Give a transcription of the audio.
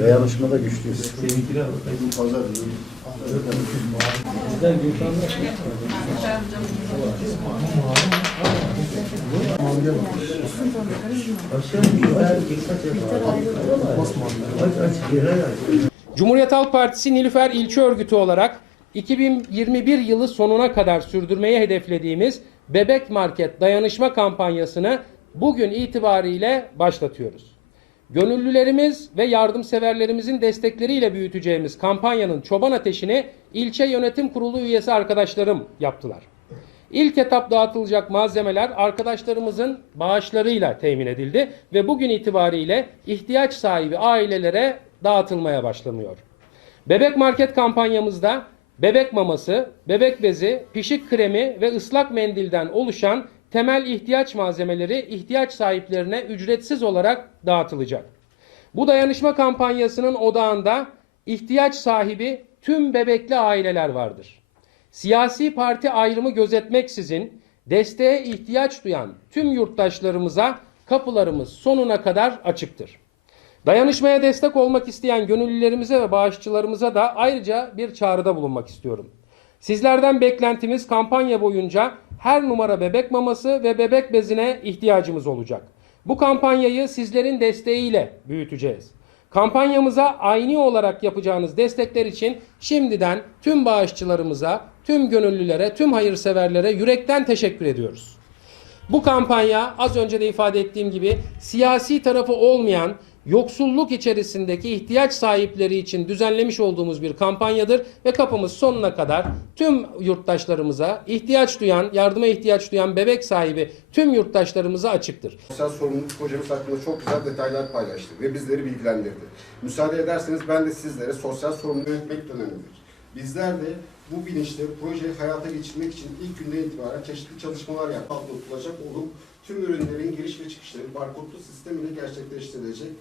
Dayanışmada güçlüyüz. Pazar Cumhuriyet Halk Partisi Nilüfer İlçe Örgütü olarak 2021 yılı sonuna kadar sürdürmeyi hedeflediğimiz Bebek Market dayanışma kampanyasını bugün itibariyle başlatıyoruz. Gönüllülerimiz ve yardımseverlerimizin destekleriyle büyüteceğimiz kampanyanın çoban ateşini ilçe yönetim kurulu üyesi arkadaşlarım yaptılar. İlk etap dağıtılacak malzemeler arkadaşlarımızın bağışlarıyla temin edildi ve bugün itibariyle ihtiyaç sahibi ailelere dağıtılmaya başlanıyor. Bebek market kampanyamızda bebek maması, bebek bezi, pişik kremi ve ıslak mendilden oluşan temel ihtiyaç malzemeleri ihtiyaç sahiplerine ücretsiz olarak dağıtılacak. Bu dayanışma kampanyasının odağında ihtiyaç sahibi tüm bebekli aileler vardır. Siyasi parti ayrımı gözetmeksizin desteğe ihtiyaç duyan tüm yurttaşlarımıza kapılarımız sonuna kadar açıktır. Dayanışmaya destek olmak isteyen gönüllülerimize ve bağışçılarımıza da ayrıca bir çağrıda bulunmak istiyorum. Sizlerden beklentimiz kampanya boyunca her numara bebek maması ve bebek bezine ihtiyacımız olacak. Bu kampanyayı sizlerin desteğiyle büyüteceğiz. Kampanyamıza aynı olarak yapacağınız destekler için şimdiden tüm bağışçılarımıza, tüm gönüllülere, tüm hayırseverlere yürekten teşekkür ediyoruz. Bu kampanya az önce de ifade ettiğim gibi siyasi tarafı olmayan yoksulluk içerisindeki ihtiyaç sahipleri için düzenlemiş olduğumuz bir kampanyadır ve kapımız sonuna kadar tüm yurttaşlarımıza ihtiyaç duyan, yardıma ihtiyaç duyan bebek sahibi tüm yurttaşlarımıza açıktır. Sosyal sorumluluk projemiz hakkında çok güzel detaylar paylaştı ve bizleri bilgilendirdi. Müsaade ederseniz ben de sizlere sosyal sorumluluğu yönetmek önemlidir. Bizler de bu bilinçle projeyi hayata geçirmek için ilk günden itibaren çeşitli çalışmalar yapmak tutulacak olup tüm ürünlerin barkodlu sistem ile gerçekleştirilecek